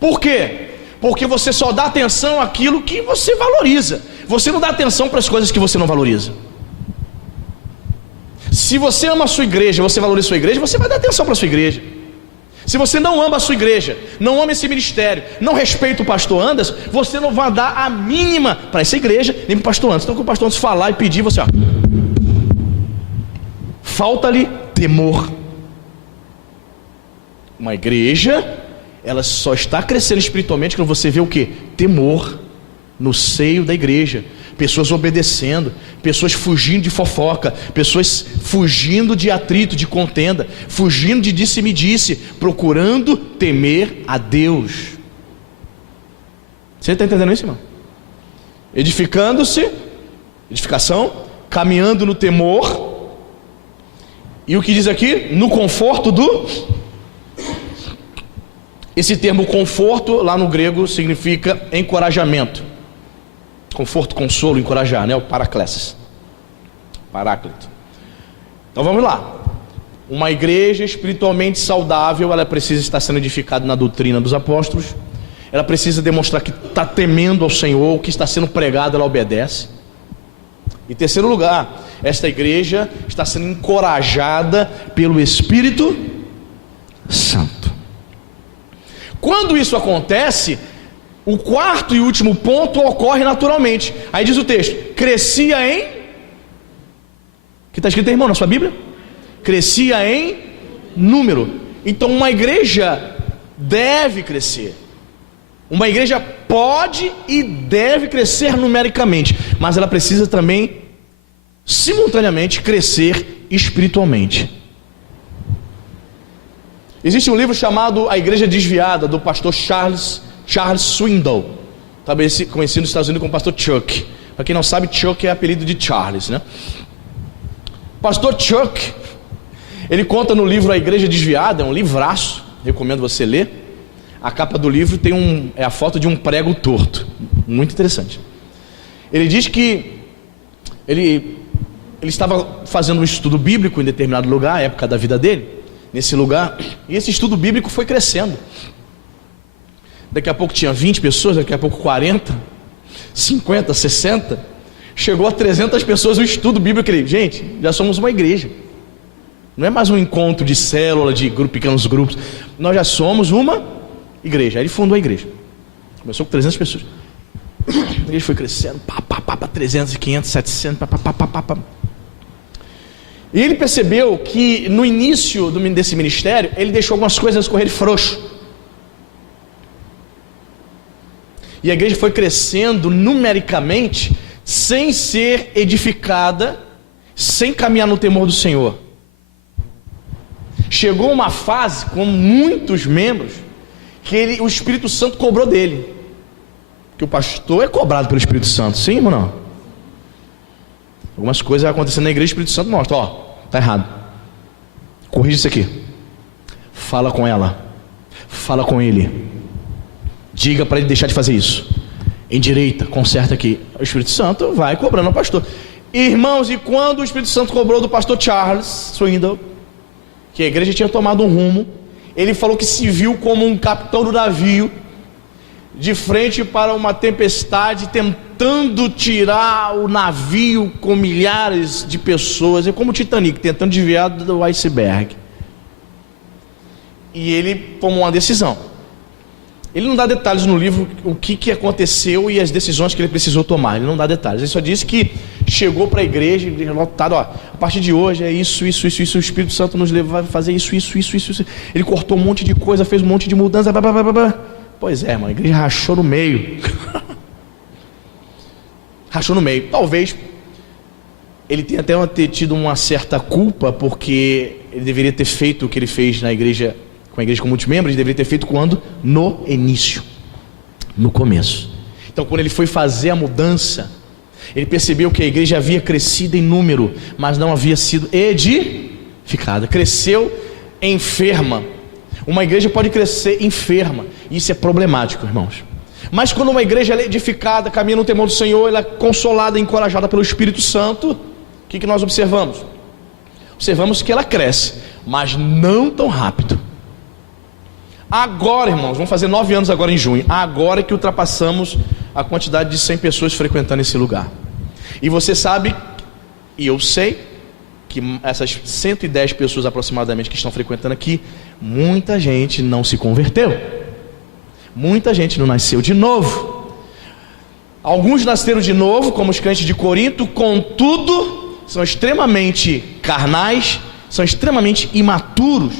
Por quê? Porque você só dá atenção àquilo que você valoriza. Você não dá atenção para as coisas que você não valoriza. Se você ama a sua igreja, você valoriza a sua igreja, você vai dar atenção para a sua igreja. Se você não ama a sua igreja, não ama esse ministério, não respeita o pastor Anderson, você não vai dar a mínima para essa igreja, nem para o pastor Anderson. Então, quando o pastor Anderson falar e pedir, você, ó, falta-lhe temor. Uma igreja, ela só está crescendo espiritualmente quando você vê o que? Temor no seio da igreja. Pessoas obedecendo, pessoas fugindo de fofoca, pessoas fugindo de atrito, de contenda, fugindo de disse-me-disse, procurando temer a Deus. Você está entendendo isso, irmão? Edificando-se, edificação, caminhando no temor, e o que diz aqui? No conforto do... Esse termo conforto, lá no grego, significa encorajamento. Conforto, consolo, encorajar, né? O paráclesis, paráclito. Então vamos lá. Uma igreja espiritualmente saudável, ela precisa estar sendo edificada na doutrina dos apóstolos. Ela precisa demonstrar que está temendo ao Senhor, o que está sendo pregado ela obedece. Em terceiro lugar, esta igreja está sendo encorajada pelo Espírito Santo. Quando isso acontece, o quarto e último ponto ocorre naturalmente. Aí diz o texto, crescia em... O que está escrito aí, irmão, na sua Bíblia? Crescia em número. Então uma igreja deve crescer. Uma igreja pode e deve crescer numericamente, mas ela precisa também, simultaneamente, crescer espiritualmente. Existe um livro chamado A Igreja Desviada, do pastor Charles Swindoll, também conhecido nos Estados Unidos como pastor Chuck. Para quem não sabe, Chuck é apelido de Charles, né? Pastor Chuck, ele conta no livro A Igreja Desviada, é um livraço, recomendo você ler. A capa do livro tem a foto de um prego torto, muito interessante. Ele diz que ele estava fazendo um estudo bíblico em determinado lugar, a época da vida dele, nesse lugar, e esse estudo bíblico foi crescendo. Daqui a pouco tinha 20 pessoas, daqui a pouco 40, 50, 60, chegou a 300 pessoas o estudo bíblico. Ele, gente, já somos uma igreja, não é mais um encontro de célula, de pequenos grupos, nós já somos uma igreja. Aí ele fundou a igreja, começou com 300 pessoas, a igreja foi crescendo, 300, 500, 700, e ele percebeu que no início desse ministério, ele deixou algumas coisas correr frouxo, e a igreja foi crescendo numericamente, sem ser edificada, sem caminhar no temor do Senhor. Chegou uma fase, com muitos membros, que o Espírito Santo cobrou dele, que o pastor é cobrado pelo Espírito Santo, sim ou não? Algumas coisas acontecendo na igreja, o Espírito Santo mostra, está errado, corrige isso aqui, fala com ela, fala com ele, diga para ele deixar de fazer isso, endireita, conserta aqui. O Espírito Santo vai cobrando o pastor. Irmãos, e quando o Espírito Santo cobrou do pastor Charles Swindoll, que a igreja tinha tomado um rumo, ele falou que se viu como um capitão do navio, de frente para uma tempestade, tentando tirar o navio com milhares de pessoas, é como o Titanic, tentando desviar do iceberg. E ele tomou uma decisão. Ele não dá detalhes no livro o que aconteceu e as decisões que ele precisou tomar, ele não dá detalhes, ele só diz que chegou para a igreja lotado, a partir de hoje é isso, o Espírito Santo nos leva a fazer isso. Ele cortou um monte de coisa, fez um monte de mudança, Pois é, irmão, a igreja rachou no meio. Rachou no meio. Talvez ele tenha até tido uma certa culpa, porque ele deveria ter feito o que ele fez na igreja, com a igreja com muitos membros, ele deveria ter feito quando? No início, no começo. Então, quando ele foi fazer a mudança, ele percebeu que a igreja havia crescido em número, mas não havia sido edificada. Cresceu enferma. Uma igreja pode crescer enferma, isso é problemático, irmãos. Mas quando uma igreja é edificada, caminha no temor do Senhor, ela é consolada, encorajada pelo Espírito Santo, o que nós observamos? Observamos que ela cresce, mas não tão rápido. Agora, irmãos, vamos fazer 9 anos agora em junho, agora que ultrapassamos a quantidade de 100 pessoas frequentando esse lugar. E você sabe, e eu sei, que essas 110 pessoas aproximadamente que estão frequentando aqui, muita gente não se converteu, muita gente não nasceu de novo. Alguns nasceram de novo, como os crentes de Corinto, contudo, são extremamente carnais, são extremamente imaturos.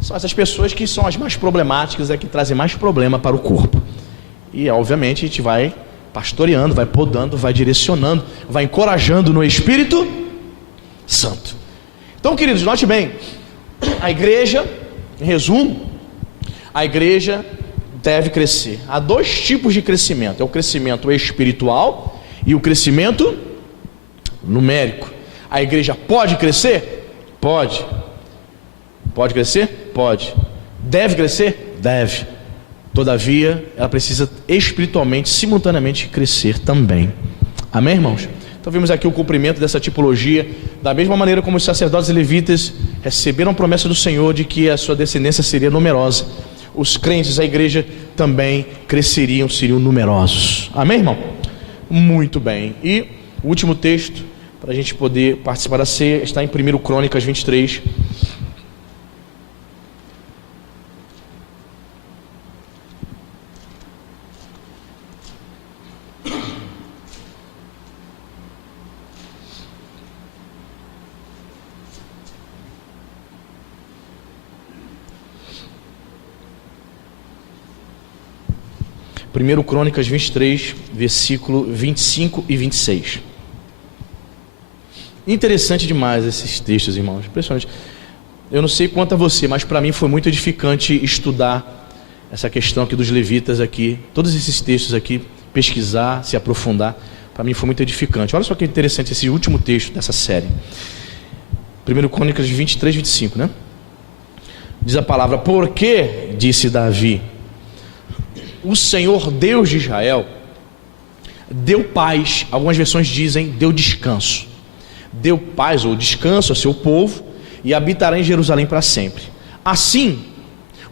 São essas pessoas que são as mais problemáticas, que trazem mais problema para o corpo. E obviamente a gente vai pastoreando, vai podando, vai direcionando, vai encorajando no Espírito Santo. Então, queridos, note bem, a igreja, em resumo, a igreja deve crescer. Há 2 tipos de crescimento: é o crescimento espiritual e o crescimento numérico. A igreja pode crescer? Pode. Pode crescer? Pode. Deve crescer? Deve. Todavia, ela precisa espiritualmente, simultaneamente crescer também. Amém, irmãos? Então vimos aqui o cumprimento dessa tipologia, da mesma maneira como os sacerdotes e levitas receberam a promessa do Senhor de que a sua descendência seria numerosa. Os crentes, a igreja também cresceriam, seriam numerosos. Amém, irmão? Muito bem. E o último texto, para a gente poder participar da ceia, está em 1 Crônicas 23. 1 Crônicas 23, versículo 25 e 26. Interessante demais esses textos, irmãos, impressionante. Eu não sei quanto a você, mas para mim foi muito edificante estudar essa questão aqui dos levitas aqui, todos esses textos aqui, pesquisar, se aprofundar. Para mim foi muito edificante. Olha só que interessante esse último texto dessa série. 1 Crônicas 23, 25, né? Diz a palavra: porque, disse Davi, o Senhor Deus de Israel deu paz, algumas versões dizem deu descanso. Deu paz ou descanso ao seu povo e habitará em Jerusalém para sempre. Assim,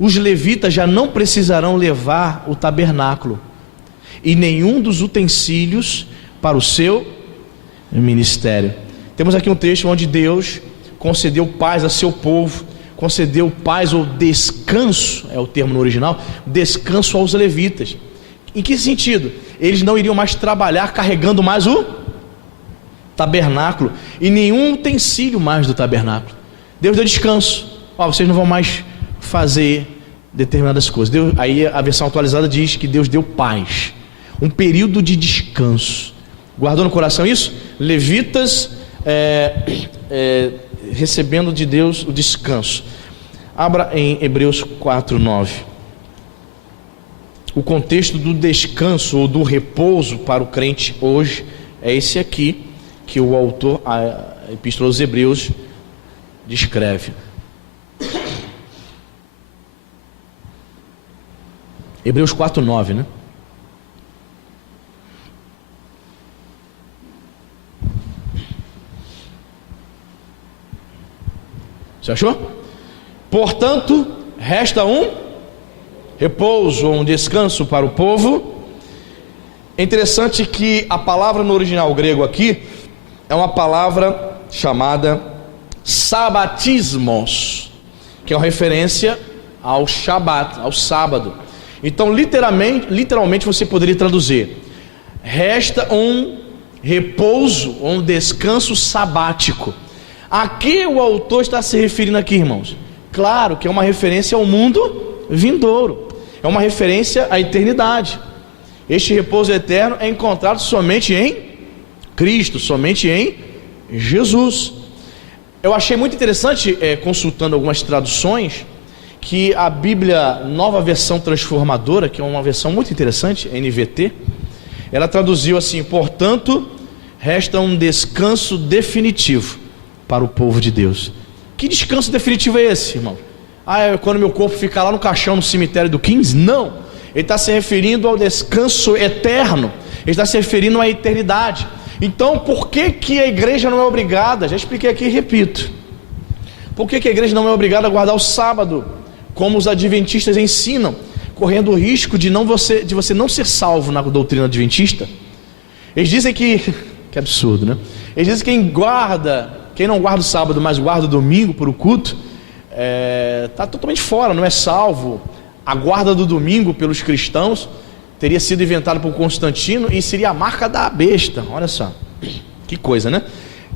os levitas já não precisarão levar o tabernáculo e nenhum dos utensílios para o seu ministério. Temos aqui um texto onde Deus concedeu paz a seu povo, concedeu paz ou descanso, é o termo no original, descanso aos levitas. Em que sentido? Eles não iriam mais trabalhar carregando mais o tabernáculo e nenhum utensílio mais do tabernáculo. Deus deu descanso. Vocês não vão mais fazer determinadas coisas. Aí a versão atualizada diz que Deus deu paz, um período de descanso. Guardou no coração isso? Levitas recebendo de Deus o descanso. Abra em Hebreus 4:9. O contexto do descanso ou do repouso para o crente hoje é esse aqui que o autor, a Epístola aos Hebreus, descreve. Hebreus 4:9, né? Você achou? Portanto, resta um repouso, um descanso para o povo. É interessante que a palavra no original grego aqui é uma palavra chamada sabatismos, que é uma referência ao Shabat, ao sábado. Então, literalmente você poderia traduzir: resta um repouso, um descanso sabático. A que o autor está se referindo aqui, irmãos? Claro que é uma referência ao mundo vindouro, é uma referência à eternidade. Este repouso eterno é encontrado somente em Cristo, somente em Jesus. Eu achei muito interessante, consultando algumas traduções, que a Bíblia Nova Versão Transformadora, que é uma versão muito interessante, NVT, ela traduziu assim: portanto, resta um descanso definitivo para o povo de Deus. Que descanso definitivo é esse, irmão? É quando meu corpo ficar lá no caixão no cemitério do 15? Não, ele está se referindo ao descanso eterno, ele está se referindo à eternidade. Então, por que a igreja não é obrigada? Já expliquei aqui e repito. Por que a igreja não é obrigada a guardar o sábado, como os adventistas ensinam, correndo o risco de você não ser salvo na doutrina adventista? Eles dizem que absurdo, né? Eles dizem que quem não guarda o sábado, mas guarda o domingo para o culto, está totalmente fora, não é salvo. A guarda do domingo pelos cristãos teria sido inventada por Constantino e seria a marca da besta. Olha só, que coisa, né?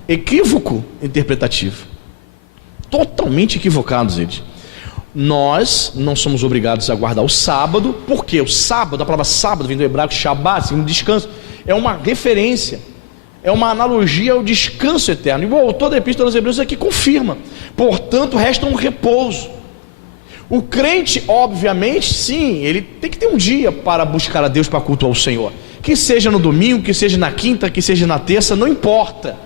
Equívoco interpretativo, totalmente equivocados eles. Nós não somos obrigados a guardar o sábado, porque o sábado, a palavra sábado vem do hebraico Shabbat, significa descanso, é uma referência, é uma analogia ao descanso eterno. E o autor da Epístola aos Hebreus aqui confirma: portanto, resta um repouso. O crente, obviamente, sim, ele tem que ter um dia para buscar a Deus, para cultuar o Senhor, que seja no domingo, que seja na quinta, que seja na terça, não importa.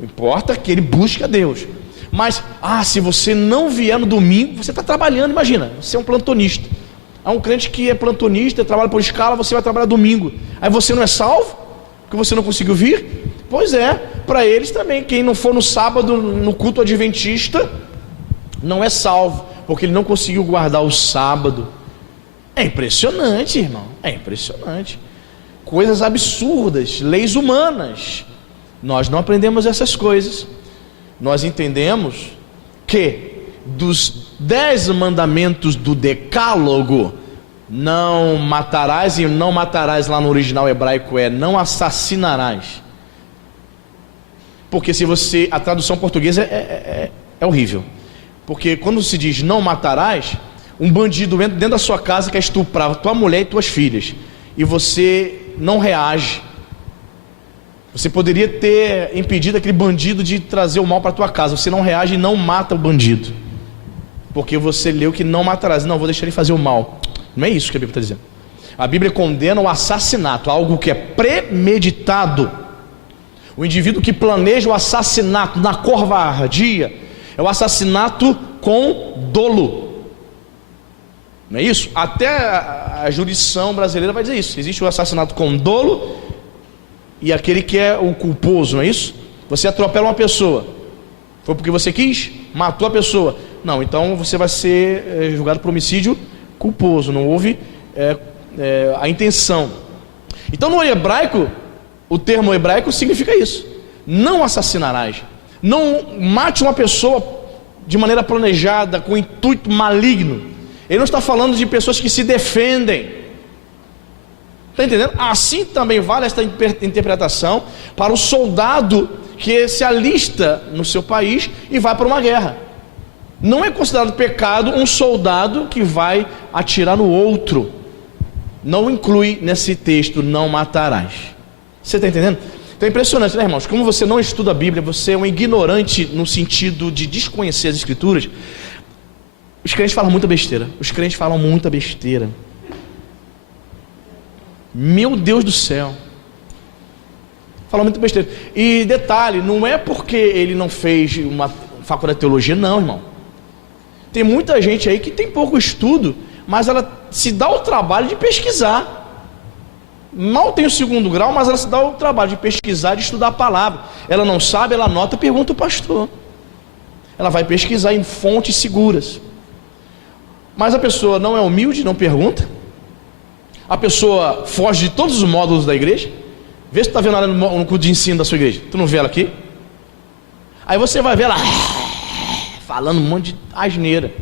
Importa que ele busque a Deus. Mas, se você não vier no domingo, você está trabalhando. Imagina, você é um plantonista. Há um crente que é plantonista, trabalha por escala, você vai trabalhar domingo. Aí você não é salvo? Porque você não conseguiu vir? Pois é, para eles também. Quem não for no sábado, no culto adventista, não é salvo, porque ele não conseguiu guardar o sábado. É impressionante, irmão, é impressionante. Coisas absurdas, leis humanas. Nós não aprendemos essas coisas. Nós entendemos que dos 10 mandamentos do decálogo, não matarás, e não matarás lá no original hebraico é não assassinarás. Porque a tradução portuguesa é horrível. Porque quando se diz não matarás, um bandido entra dentro da sua casa, quer estuprar tua mulher e tuas filhas. e você não reage. Você poderia ter impedido aquele bandido de trazer o mal para a tua casa. Você não reage e não mata o bandido, porque você leu que não matarás. Não, vou deixar ele fazer o mal. Não é isso que a Bíblia está dizendo. A Bíblia condena o assassinato, algo que é premeditado. O indivíduo que planeja o assassinato na covardia é o assassinato com dolo. Não é isso? Até a jurisdição brasileira vai dizer isso. Existe o assassinato com dolo e aquele que é o culposo, não é isso? Você atropela uma pessoa, foi porque você quis, matou a pessoa. Não, então você vai ser julgado por homicídio culposo. Não houve a intenção. Então no hebraico, o termo hebraico significa isso: não assassinarás. Não mate uma pessoa de maneira planejada, com intuito maligno. Ele não está falando de pessoas que se defendem. Está entendendo? Assim também vale esta interpretação para o soldado que se alista no seu país e vai para uma guerra. Não é considerado pecado um soldado que vai atirar no outro. Não inclui nesse texto, não matarás. Você está entendendo? Então é impressionante, né, irmãos? Como você não estuda a Bíblia, você é um ignorante no sentido de desconhecer as Escrituras. Os crentes falam muita besteira. Os crentes falam muita besteira. Meu Deus do céu. Falam muita besteira. E detalhe, não é porque ele não fez uma faculdade de teologia, não, irmão. Tem muita gente aí que tem pouco estudo, mas ela se dá o trabalho de pesquisar. Mal tem o 2º grau, mas ela se dá o trabalho de pesquisar, de estudar a palavra. Ela não sabe, ela anota, pergunta ao pastor. Ela vai pesquisar em fontes seguras. Mas a pessoa não é humilde, não pergunta. A pessoa foge de todos os módulos da igreja. Vê se tu está vendo ela no culto de ensino da sua igreja. Tu não vê ela aqui? Aí você vai ver ela falando um monte de asneira.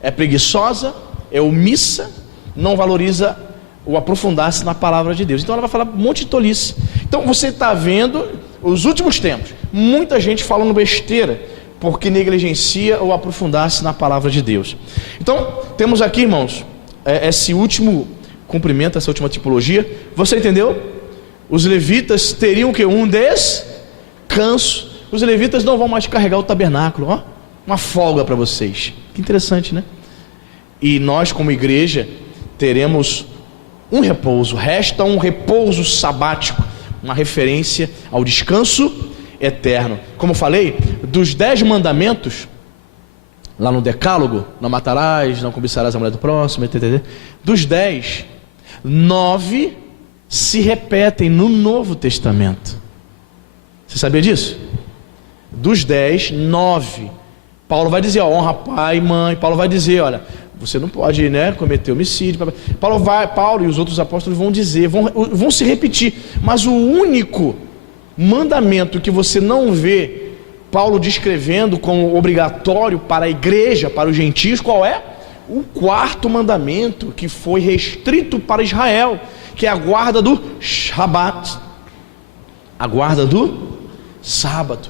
É preguiçosa, é omissa, não valoriza o aprofundar-se na palavra de Deus. Então ela vai falar um monte de tolice. Então você está vendo os últimos tempos, muita gente falando besteira, porque negligencia o aprofundar-se na palavra de Deus. Então temos aqui, irmãos, esse último cumprimento, essa última tipologia. Você entendeu? Os levitas teriam que um descanso. Os levitas não vão mais carregar o tabernáculo. Ó, uma folga para vocês. Que interessante, né? E nós, como igreja, teremos um repouso. Resta um repouso sabático, uma referência ao descanso eterno. Como falei, dos 10 mandamentos, lá no Decálogo, não matarás, não cobiçarás a mulher do próximo, etc. Dos 10, 9 se repetem no Novo Testamento. Você sabia disso? Dos 10, 9. Paulo vai dizer, ó, honra pai e mãe. Paulo vai dizer, olha, você não pode, né, cometer homicídio. Paulo e os outros apóstolos vão dizer, vão se repetir. Mas o único mandamento que você não vê Paulo descrevendo como obrigatório para a igreja, para os gentios, qual é? O 4º mandamento, que foi restrito para Israel, que é a guarda do Shabat, a guarda do sábado.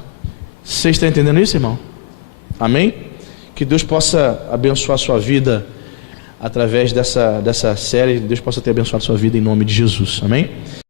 Você está entendendo isso, irmão? Amém? Que Deus possa abençoar a sua vida através dessa série. Deus possa ter abençoado a sua vida em nome de Jesus. Amém?